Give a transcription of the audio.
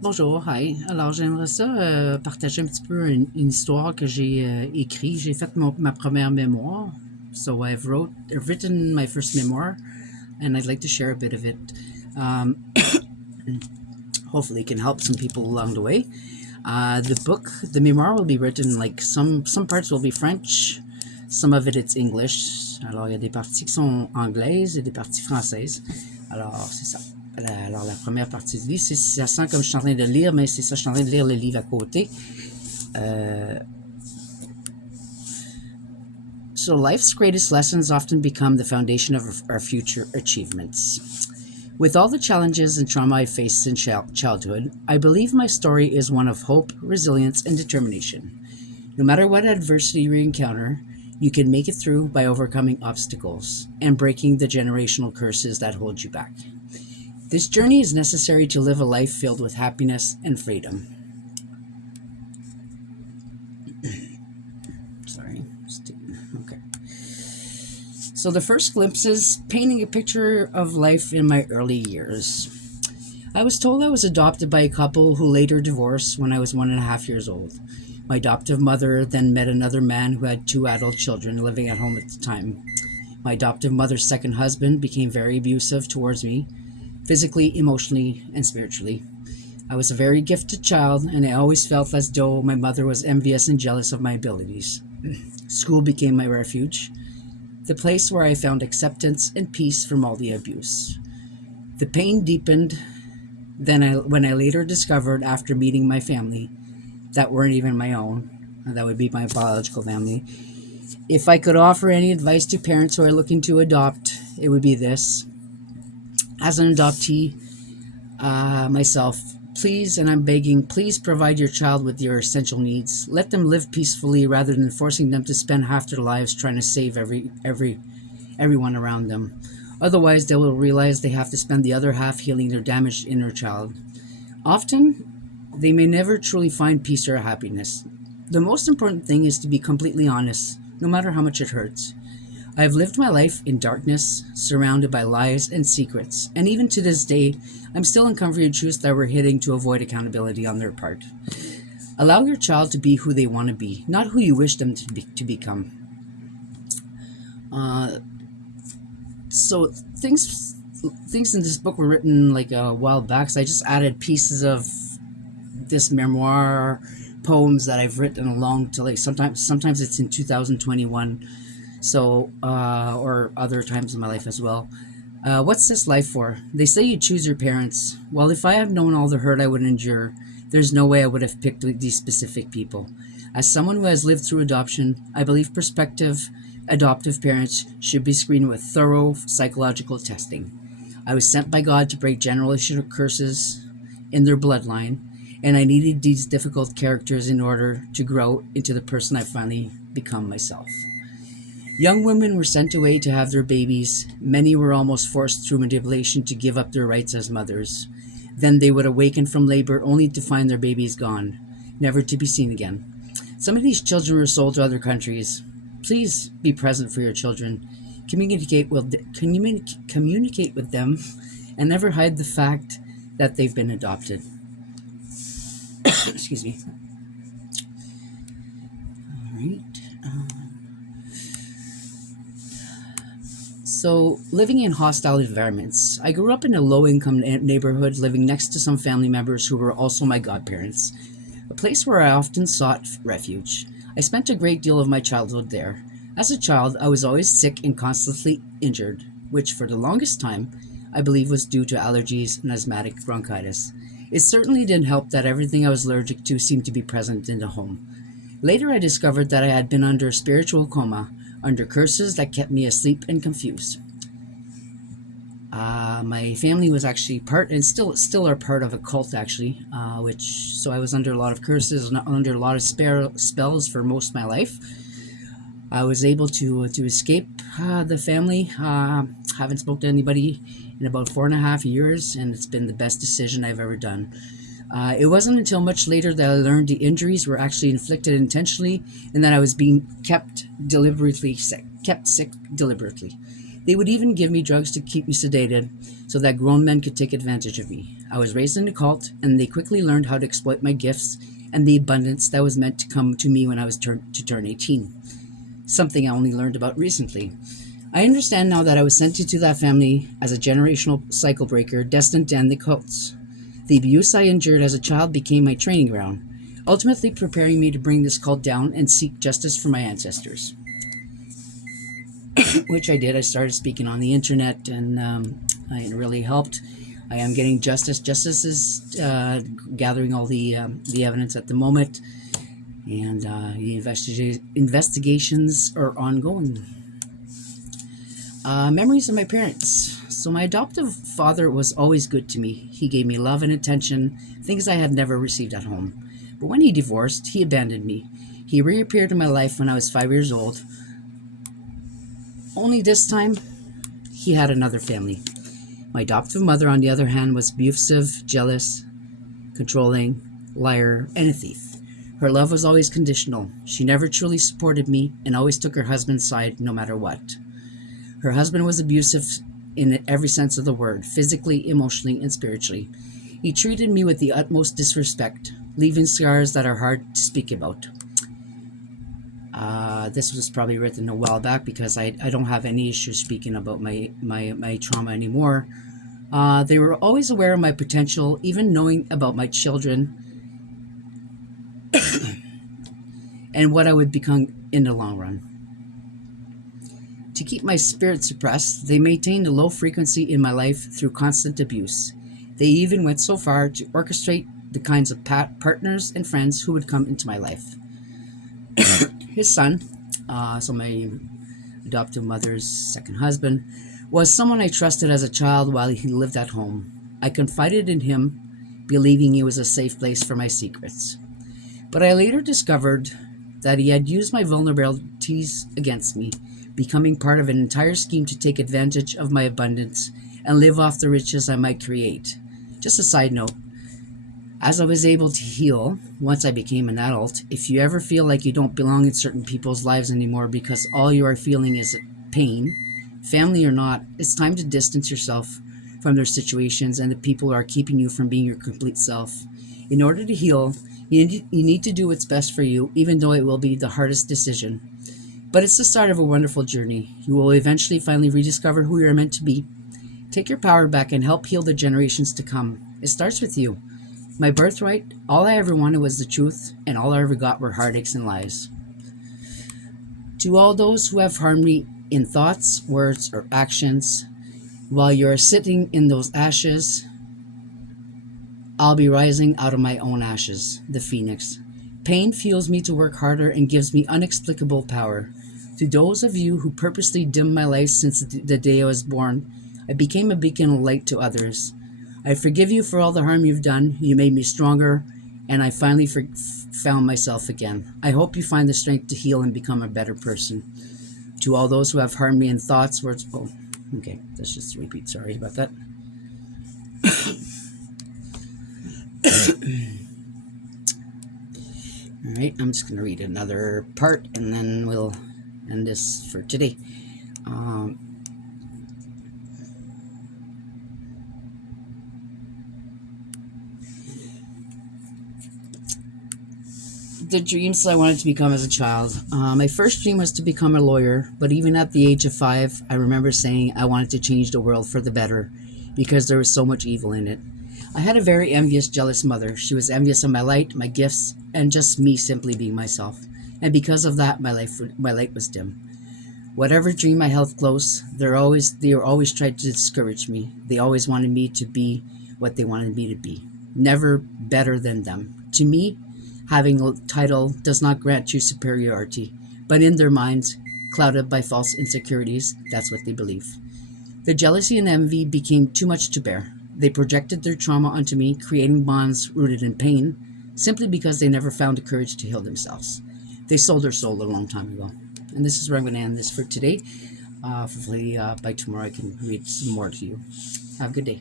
Bonjour, hi. Alors, j'aimerais ça partager un petit peu une histoire que j'ai écrite. J'ai fait ma première mémoire. So I've written my first memoir, and I'd like to share a bit of it. Um, Hopefully, it can help some people along the way. The memoir will be written like some parts will be French, some of it's English. Alors, il y a des parties qui sont anglaises et des parties françaises. Alors, c'est ça. Alors, la première partie du livre, ça sent comme je suis en train de lire, mais c'est ça, je suis en train de lire le livre à côté. Euh, so, life's greatest lessons often become the foundation of our future achievements. With all the challenges and trauma I faced in childhood, I believe my story is one of hope, resilience, and determination. No matter what adversity we encounter, you can make it through by overcoming obstacles and breaking the generational curses that hold you back. This journey is necessary to live a life filled with happiness and freedom. Sorry. Okay. So, the first glimpses painting a picture of life in my early years. I was told I was adopted by a couple who later divorced when I was 1.5 years old. My adoptive mother then met another man who had two adult children living at home at the time. My adoptive mother's second husband became very abusive towards me, physically, emotionally, and spiritually. I was a very gifted child, and I always felt as though my mother was envious and jealous of my abilities. School became my refuge, the place where I found acceptance and peace from all the abuse. The pain deepened when I later discovered, after meeting my family, that weren't even my own, that would be my biological family. If I could offer any advice to parents who are looking to adopt, it would be this. As an adoptee myself, please, and I'm begging, please provide your child with your essential needs. Let them live peacefully rather than forcing them to spend half their lives trying to save everyone around them. Otherwise, they will realize they have to spend the other half healing their damaged inner child. Often, they may never truly find peace or happiness. The most important thing is to be completely honest, no matter how much it hurts. I have lived my life in darkness, surrounded by lies and secrets, and even to this day, I'm still uncovering truths that we're hiding to avoid accountability on their part. Allow your child to be who they want to be, not who you wish them to become. Uh, so things in this book were written like a while back. So I just added pieces of this memoir, poems that I've written along to, like, sometimes it's in 2021, so or other times in my life as well. What's this life for? They say you choose your parents. Well, if I had known all the hurt I would endure, there's no way I would have picked these specific people. As someone who has lived through adoption, I believe prospective adoptive parents should be screened with thorough psychological testing. I was sent by God to break generational curses in their bloodline, and I needed these difficult characters in order to grow into the person I finally become myself. Young women were sent away to have their babies. Many were almost forced through manipulation to give up their rights as mothers. Then they would awaken from labor only to find their babies gone, never to be seen again. Some of these children were sold to other countries. Please be present for your children. Communicate with them, and never hide the fact that they've been adopted. Excuse me. All right. So, living in hostile environments. I grew up in a low income neighborhood, living next to some family members who were also my godparents, a place where I often sought refuge. I spent a great deal of my childhood there. As a child, I was always sick and constantly injured, which for the longest time I believe was due to allergies and asthmatic bronchitis. It certainly didn't help that everything I was allergic to seemed to be present in the home. Later, I discovered that I had been under a spiritual coma, under curses that kept me asleep and confused. My family was actually part, and still are part of a cult, actually, which so I was under a lot of curses and under a lot of spells for most of my life. I was able to escape the family. Haven't spoken to anybody in about 4.5 years, and it's been the best decision I've ever done. It wasn't until much later that I learned the injuries were actually inflicted intentionally, and that I was being kept sick deliberately. They would even give me drugs to keep me sedated so that grown men could take advantage of me. I was raised in a cult, and they quickly learned how to exploit my gifts and the abundance that was meant to come to me when I was to turn 18, something I only learned about recently. I understand now that I was sent into that family as a generational cycle breaker destined to end the cults. The abuse I endured as a child became my training ground, ultimately preparing me to bring this cult down and seek justice for my ancestors, which I did. I started speaking on the internet, and it really helped. I am getting justice. Justice is gathering all the evidence at the moment, and the investigations are ongoing. Memories of my parents. So my adoptive father was always good to me. He gave me love and attention, things I had never received at home. But when he divorced, he abandoned me. He reappeared in my life when I was 5 years old. Only this time, he had another family. My adoptive mother, on the other hand, was abusive, jealous, controlling, liar, and a thief. Her love was always conditional. She never truly supported me and always took her husband's side no matter what. Her husband was abusive in every sense of the word, physically, emotionally, and spiritually. He treated me with the utmost disrespect, leaving scars that are hard to speak about. This was probably written a while back because I don't have any issue speaking about my trauma anymore. They were always aware of my potential, even knowing about my children and what I would become in the long run. To keep my spirit suppressed, they maintained a low frequency in my life through constant abuse. They even went so far to orchestrate the kinds of partners and friends who would come into my life. His son, so my adoptive mother's second husband, was someone I trusted as a child while he lived at home. I confided in him, believing he was a safe place for my secrets. But I later discovered that he had used my vulnerabilities against me, becoming part of an entire scheme to take advantage of my abundance and live off the riches I might create. Just a side note, as I was able to heal once I became an adult, if you ever feel like you don't belong in certain people's lives anymore because all you are feeling is pain, family or not, it's time to distance yourself from their situations and the people who are keeping you from being your complete self. In order to heal, you need to do what's best for you, even though it will be the hardest decision. But it's the start of a wonderful journey. You will eventually finally rediscover who you're meant to be. Take your power back and help heal the generations to come. It starts with you. My birthright, all I ever wanted was the truth, and all I ever got were heartaches and lies. To all those who have harmed me in thoughts, words, or actions, while you are sitting in those ashes, I'll be rising out of my own ashes, the phoenix. Pain fuels me to work harder and gives me inexplicable power. To those of you who purposely dimmed my light since the day I was born, I became a beacon of light to others. I forgive you for all the harm you've done. You made me stronger, and I finally found myself again. I hope you find the strength to heal and become a better person. To all those who have harmed me in thoughts, words... Oh, okay, that's just a repeat. Sorry about that. All right, I'm just going to read another part, and then we'll end this for today. The dreams I wanted to become as a child. My first dream was to become a lawyer, but even at the age of 5, I remember saying I wanted to change the world for the better because there was so much evil in it. I had a very envious, jealous mother. She was envious of my light, my gifts, and just me simply being myself. And because of that, my light was dim. Whatever dream I held close, they always tried to discourage me. They always wanted me to be what they wanted me to be, never better than them. To me, having a title does not grant you superiority, but in their minds, clouded by false insecurities, that's what they believe. The jealousy and envy became too much to bear. They projected their trauma onto me, creating bonds rooted in pain, simply because they never found the courage to heal themselves. They sold their soul a long time ago. And this is where I'm going to end this for today. Hopefully by tomorrow I can read some more to you. Have a good day.